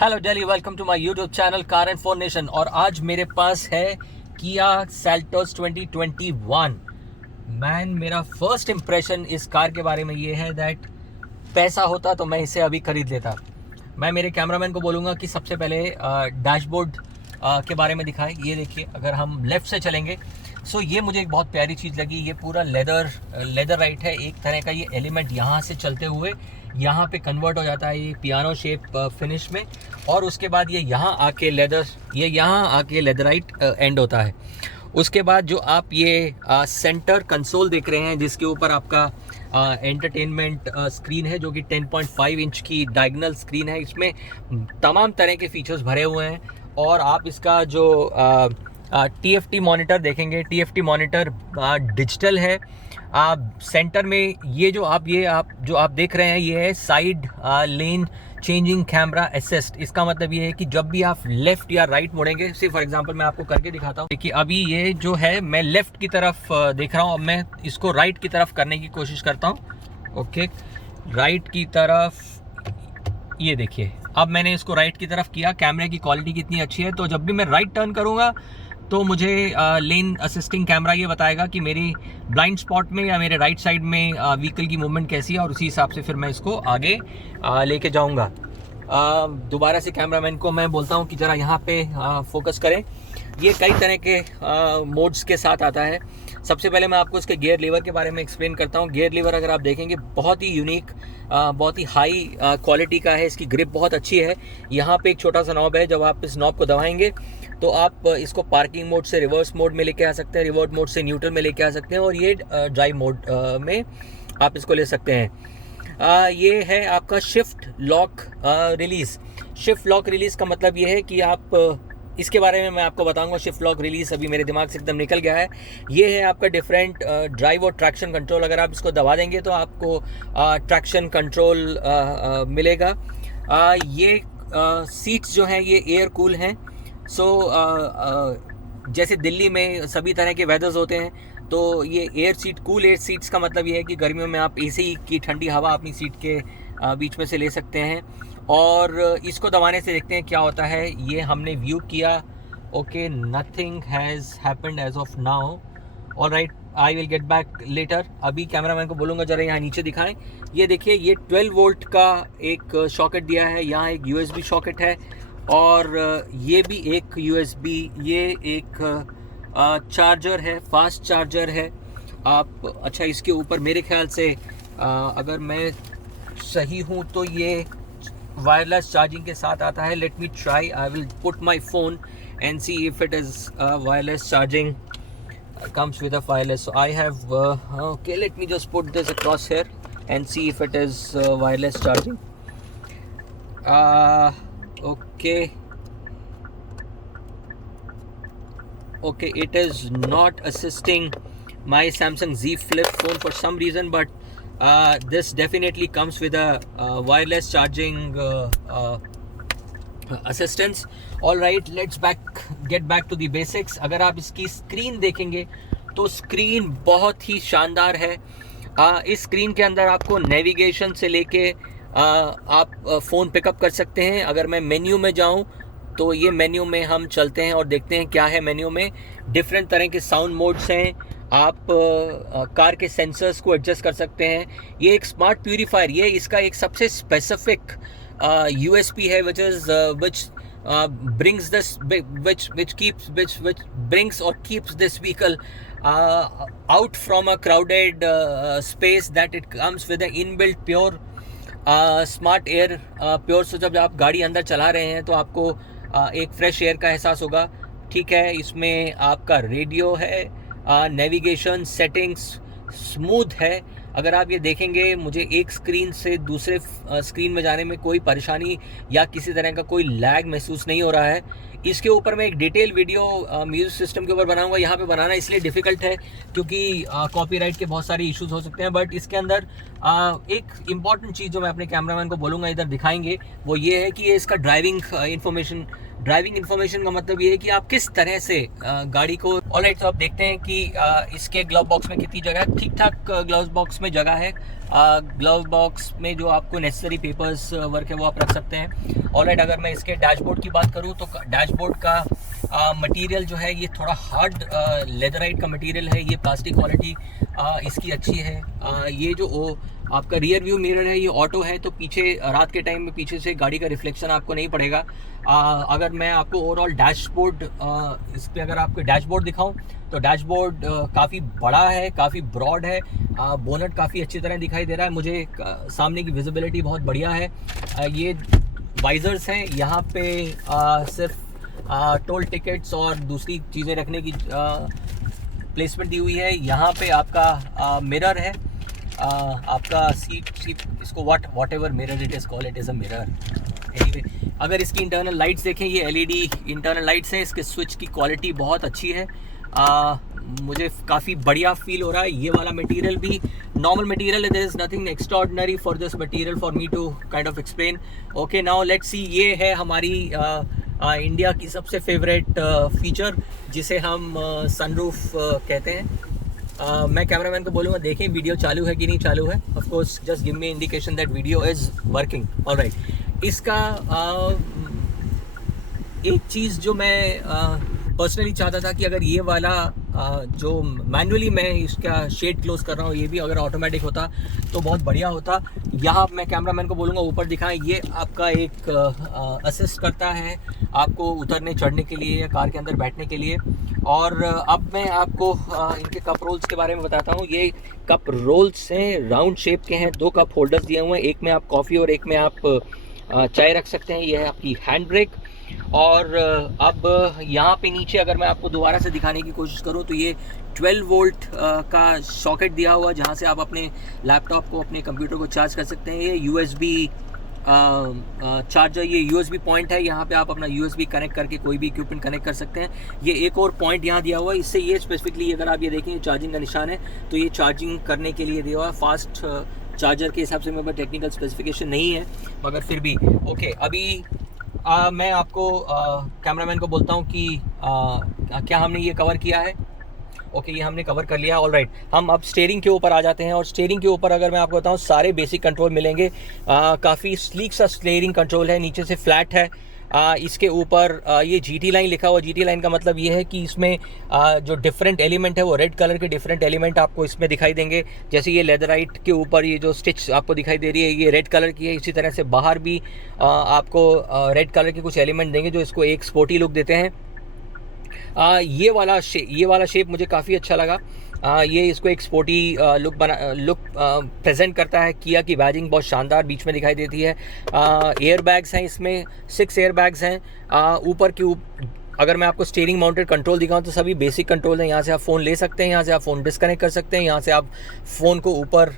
Hello Delhi, welcome to my YouTube channel car and phone nation. और आज मेरे पास है किया सेल्टोस 2021। मैन, मेरा फर्स्ट इम्प्रेशन इस कार के बारे में ये है दैट पैसा होता तो मैं इसे अभी खरीद लेता। मैं मेरे कैमरामैन को बोलूँगा कि सबसे पहले डैशबोर्ड के बारे में दिखाए। ये देखिए, अगर हम लेफ़्ट से चलेंगे सो ये मुझे एक बहुत प्यारी चीज़ लगी। ये पूरा लेदर राइट है, एक तरह का ये एलिमेंट यहाँ से चलते हुए यहाँ पे कन्वर्ट हो जाता है ये पियानो शेप फिनिश में, और उसके बाद ये यहाँ आके लेदराइट एंड होता है। उसके बाद जो आप ये सेंटर कंसोल देख रहे हैं जिसके ऊपर आपका एंटरटेनमेंट स्क्रीन है, जो कि 10.5 इंच की डायगोनल स्क्रीन है। इसमें तमाम तरह के फीचर्स भरे हुए हैं। और आप इसका जो TFT मॉनिटर देखेंगे, TFT मॉनिटर डिजिटल है। आप सेंटर में ये जो आप देख रहे हैं, ये है साइड लेन चेंजिंग कैमरा असिस्ट। इसका मतलब ये है कि जब भी आप लेफ्ट या राइट मुड़ेंगे, सिर्फ फॉर एग्जांपल मैं आपको करके दिखाता हूँ। देखिए, अभी ये जो है मैं लेफ्ट की तरफ देख रहा हूँ, अब मैं इसको राइट की तरफ करने की कोशिश करता हूँ। ओके, राइट की तरफ, ये देखिए, अब मैंने इसको राइट की तरफ किया। कैमरे की क्वालिटी कितनी अच्छी है। तो जब भी मैं राइट टर्न करूँगा तो मुझे लेन असिस्टिंग कैमरा ये बताएगा कि मेरी ब्लाइंड स्पॉट में या मेरे राइट साइड में व्हीकल की मूवमेंट कैसी है, और उसी हिसाब से फिर मैं इसको आगे लेके जाऊंगा। दोबारा से कैमरामैन को मैं बोलता हूँ कि ज़रा यहाँ पे फोकस करें। ये कई तरह के मोड्स के साथ आता है। सबसे पहले मैं आपको इसके गियर लीवर के बारे में एक्सप्लेन करता हूँ। गियर लीवर अगर आप देखेंगे, बहुत ही यूनिक, बहुत ही हाई क्वालिटी का है। इसकी ग्रिप बहुत अच्छी है। यहाँ पे एक छोटा सा नॉब है, जब आप इस नॉब को दबाएंगे तो आप इसको पार्किंग मोड से रिवर्स मोड में लेके आ सकते हैं, रिवर्स मोड से न्यूट्रल में लेके आ सकते हैं, और ये ड्राइव मोड में आप इसको ले सकते हैं। ये है आपका shift lock release. Shift lock release का मतलब ये है कि आप इसके बारे में मैं आपको बताऊंगा। शिफ्ट लॉक रिलीज़ अभी मेरे दिमाग से एकदम निकल गया है। ये है आपका डिफरेंट ड्राइव और ट्रैक्शन कंट्रोल। अगर आप इसको दबा देंगे तो आपको ट्रैक्शन कंट्रोल मिलेगा। ये सीट्स जो हैं ये एयर कूल हैं। जैसे दिल्ली में सभी तरह के वेदर्स होते हैं, तो ये कूल एयर सीट्स का मतलब ये है कि गर्मियों में आप एसी की ठंडी हवा अपनी सीट के बीच में से ले सकते हैं। और इसको दबाने से देखते हैं क्या होता है। ये हमने व्यू किया। Okay, nothing has happened as of now. Alright, I will get back later. अभी कैमरामैन को बोलूँगा जरा यहाँ नीचे दिखाएं। ये देखिए, ये 12 वोल्ट का एक सॉकेट दिया है। यहाँ एक USB सॉकेट है, और ये भी एक USB, ये एक चार्जर है, फास्ट चार्जर है। आप अच्छा, इसके ऊपर मेरे ख्याल से अगर मैं सही हूँ तो ये वायरलेस चार्जिंग के साथ आता है। Let me try, I will put my phone and see if it is wireless charging comes with a wireless. So I have okay, let me just put this across here and see if it is wireless charging. Okay, it is not assisting my Samsung Z Flip phone for some reason, but this definitely comes with a wireless charging assistance. All right, let's get back to the basics. अगर आप इसकी screen देखेंगे तो screen बहुत ही शानदार है। इस screen के अंदर आपको नेविगेशन से लेके आप फ़ोन पिकअप कर सकते हैं। अगर मैं मेन्यू में जाऊं तो ये मेन्यू में हम चलते हैं और देखते हैं क्या है मेन्यू में। डिफरेंट तरह के साउंड मोड्स हैं। आप कार के सेंसर्स को एडजस्ट कर सकते हैं। ये एक स्मार्ट प्यूरीफायर, ये इसका एक सबसे स्पेसिफिक USP है, which brings or keeps this vehicle out from a crowded space, that it comes with an inbuilt pure smart air pure. से जब आप गाड़ी अंदर चला रहे हैं तो आपको एक फ्रेश एयर का एहसास होगा। ठीक है, इसमें आपका रेडियो है, नेविगेशन सेटिंग्स स्मूथ है। अगर आप ये देखेंगे, मुझे एक स्क्रीन से दूसरे स्क्रीन में जाने में कोई परेशानी या किसी तरह का कोई लैग महसूस नहीं हो रहा है। इसके ऊपर मैं एक डिटेल वीडियो म्यूजिक सिस्टम के ऊपर बनाऊंगा। यहाँ पे बनाना इसलिए डिफ़िकल्ट है क्योंकि कॉपीराइट के बहुत सारे इश्यूज हो सकते हैं। बट इसके अंदर एक इम्पॉर्टेंट चीज़ जो मैं अपने कैमरामैन को बोलूँगा इधर दिखाएंगे, वो ये है कि ये इसका ड्राइविंग इंफॉर्मेशन ड्राइविंग इन्फॉर्मेशन का मतलब ये है कि आप किस तरह से गाड़ी को। ऑलराइट, तो आप देखते हैं कि इसके ग्लव बॉक्स में कितनी जगह है। ठीक ठाक ग्लव बॉक्स में जगह है। ग्लव बॉक्स में जो आपको नेसेसरी पेपर्स वर्क है वो आप रख सकते हैं। ऑलराइट, अगर मैं इसके डैशबोर्ड की बात करूँ तो डैशबोर्ड का मटेरियल जो है ये थोड़ा हार्ड लेदराइट का मटेरियल है। ये प्लास्टिक क्वालिटी इसकी अच्छी है। ये जो आपका रियर व्यू मिरर है ये ऑटो है, तो पीछे रात के टाइम में पीछे से गाड़ी का रिफ्लेक्शन आपको नहीं पड़ेगा। अगर मैं आपको ओवरऑल डैशबोर्ड इस पर अगर आपको डैशबोर्ड दिखाऊं तो डैशबोर्ड काफ़ी बड़ा है, काफ़ी ब्रॉड है। बोनट काफ़ी अच्छी तरह दिखाई दे रहा है मुझे। सामने की विजिबिलिटी बहुत बढ़िया है। ये वाइजर्स हैं, यहाँ पे सिर्फ टोल टिकट्स और दूसरी चीज़ें रखने की प्लेसमेंट दी हुई है। यहाँ पे आपका मिरर है। आपका सीट इसको what ever mirror it is call, it is a mirror anyway. अगर इसकी इंटरनल लाइट्स देखें, ये एलईडी इंटरनल लाइट्स हैं। इसके स्विच की क्वालिटी बहुत अच्छी है। मुझे काफ़ी बढ़िया फील हो रहा है। ये वाला मटेरियल भी नॉर्मल मटेरियल है, there is nothing extraordinary for this material for me to kind of explain. Okay, now let's see. ये है हमारी इंडिया की सबसे फेवरेट फीचर जिसे हम सनरूफ कहते हैं। मैं कैमरामैन को बोलूँगा देखें वीडियो चालू है कि नहीं चालू है। Of course just give me indication that video is working. Alright, इसका एक चीज़ जो मैं पर्सनली चाहता था कि अगर ये वाला जो मैनुअली मैं इसका शेड क्लोज कर रहा हूँ ये भी अगर ऑटोमेटिक होता तो बहुत बढ़िया होता। यहाँ मैं कैमरामैन को बोलूँगा ऊपर दिखाएं। ये आपका एक असिस्ट करता है आपको उतरने चढ़ने के लिए या कार के अंदर बैठने के लिए। और अब मैं आपको इनके कप रोल्स के बारे में बताता हूँ। ये कप रोल्स हैं, राउंड शेप के हैं। 2 कप होल्डर्स दिए हुए हैं, एक में आप कॉफ़ी और एक में आप चाय रख सकते हैं। ये है आपकी हैंड ब्रेक। और अब यहाँ पे नीचे अगर मैं आपको दोबारा से दिखाने की कोशिश करूँ तो ये 12 वोल्ट का सॉकेट दिया हुआ जहाँ से आप अपने लैपटॉप को, अपने कंप्यूटर को चार्ज कर सकते हैं। ये USB चार्जर, ये USB पॉइंट है। यहाँ पे आप अपना USB कनेक्ट करके कोई भी इक्विपमेंट कनेक्ट कर सकते हैं। ये एक और पॉइंट यहाँ दिया हुआ है। इससे ये स्पेसिफिकली अगर आप ये देखें चार्जिंग का निशान है तो ये चार्जिंग करने के लिए दिया हुआ है। फास्ट चार्जर के हिसाब से मेरे पास टेक्निकल स्पेसिफिकेशन नहीं है मगर फिर भी ओके। अभी मैं आपको कैमरामैन को बोलता हूँ कि क्या हमने ये कवर किया है। ओके, ये हमने कवर कर लिया। ऑल राइट, हम अब स्टीयरिंग के ऊपर आ जाते हैं। और स्टीयरिंग के ऊपर अगर मैं आपको बताऊँ सारे बेसिक कंट्रोल मिलेंगे। काफ़ी स्लीक सा स्टीयरिंग कंट्रोल है, नीचे से फ्लैट है। इसके ऊपर ये GT लाइन लिखा हुआ। GT लाइन का मतलब ये है कि इसमें जो डिफरेंट एलिमेंट है वो रेड कलर के डिफरेंट एलिमेंट आपको इसमें दिखाई देंगे। जैसे ये लेदराइट के ऊपर ये जो स्टिच आपको दिखाई दे रही है ये रेड कलर की है। इसी तरह से बाहर भी आपको रेड कलर के कुछ एलिमेंट देंगे जो इसको एक स्पोर्टी लुक देते हैं। ये वाला शेप मुझे काफ़ी अच्छा लगा। ये इसको एक स्पोर्टी लुक प्रेजेंट करता है। किया की बैजिंग बहुत शानदार बीच में दिखाई देती है। एयर बैग्स हैं इसमें, 6 एयर बैग्स हैं। ऊपर अगर मैं आपको स्टीयरिंग माउंटेड कंट्रोल दिखाऊं तो सभी बेसिक कंट्रोल हैं। यहाँ से आप फ़ोन ले सकते हैं, यहाँ से आप फ़ोन डिस्कनेक्ट कर सकते हैं, यहाँ से आप फ़ोन को ऊपर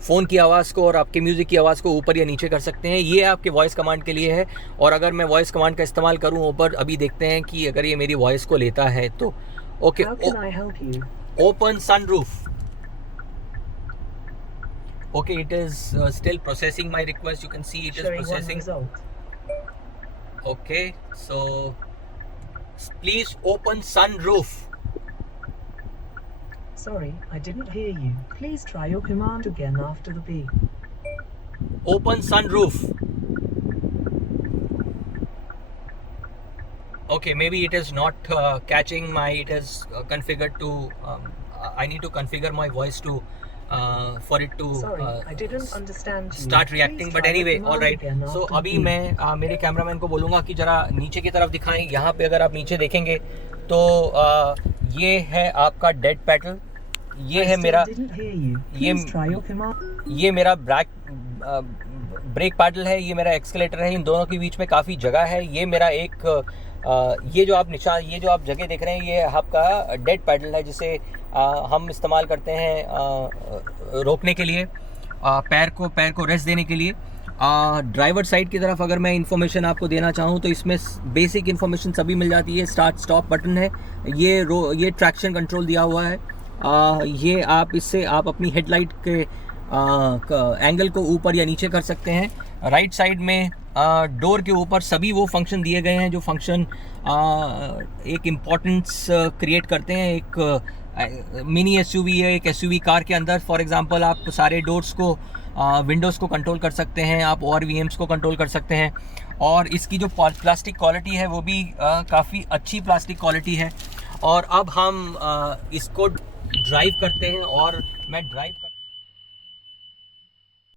फ़ोन की आवाज़ को और आपके म्यूज़िक की आवाज़ को ऊपर या नीचे कर सकते हैं। ये आपके वॉइस कमांड के लिए है। और अगर मैं वॉइस कमांड का इस्तेमाल करूँ ऊपर, अभी देखते हैं कि अगर ये मेरी वॉइस को लेता है तो okay. Open sunroof. Okay, it is still processing my request. You can see it is processing. Okay, so please open sunroof. Sorry, I didn't hear you. Please try your command again after the beep. Open sunroof. Okay, maybe it is not catching my. It is configured to. I need to configure my voice to. For it to I didn't understand you. start reacting, but anyway, all right. So अभी मैं मेरे cameraman को बोलूँगा कि ज़रा नीचे की तरफ दिखाएं। यहाँ पे अगर आप नीचे देखेंगे तो ये है आपका डेड पैडल। ये है मेरा ये मेरा ब्रेक पैडल है। ये मेरा एक्सीलेटर है। इन दोनों के बीच में काफ़ी जगह है। ये मेरा एक ये जो आप जगह देख रहे हैं ये आपका डेड पैडल है जिसे हम इस्तेमाल करते हैं रोकने के लिए, पैर को रेस्ट देने के लिए। ड्राइवर साइड की तरफ अगर मैं इन्फॉर्मेशन आपको देना चाहूँ तो इसमें बेसिक इन्फॉर्मेशन सभी मिल जाती है। स्टार्ट स्टॉप बटन है, ये ट्रैक्शन कंट्रोल दिया हुआ है। इससे आप अपनी हेडलाइट के एंगल को ऊपर या नीचे कर सकते हैं। राइट साइड में डोर के ऊपर सभी वो फंक्शन दिए गए हैं जो फंक्शन एक इम्पोर्टेंस क्रिएट करते हैं। एक मिनी एसयूवी है, एक एसयूवी कार के अंदर फॉर एग्जांपल आप सारे डोर्स को विंडोज़ को कंट्रोल कर सकते हैं, आप ORVMs को कंट्रोल कर सकते हैं। और इसकी जो प्लास्टिक क्वालिटी है वो भी काफ़ी अच्छी प्लास्टिक क्वालिटी है। और अब हम इसको ड्राइव करते हैं और मैं ड्राइव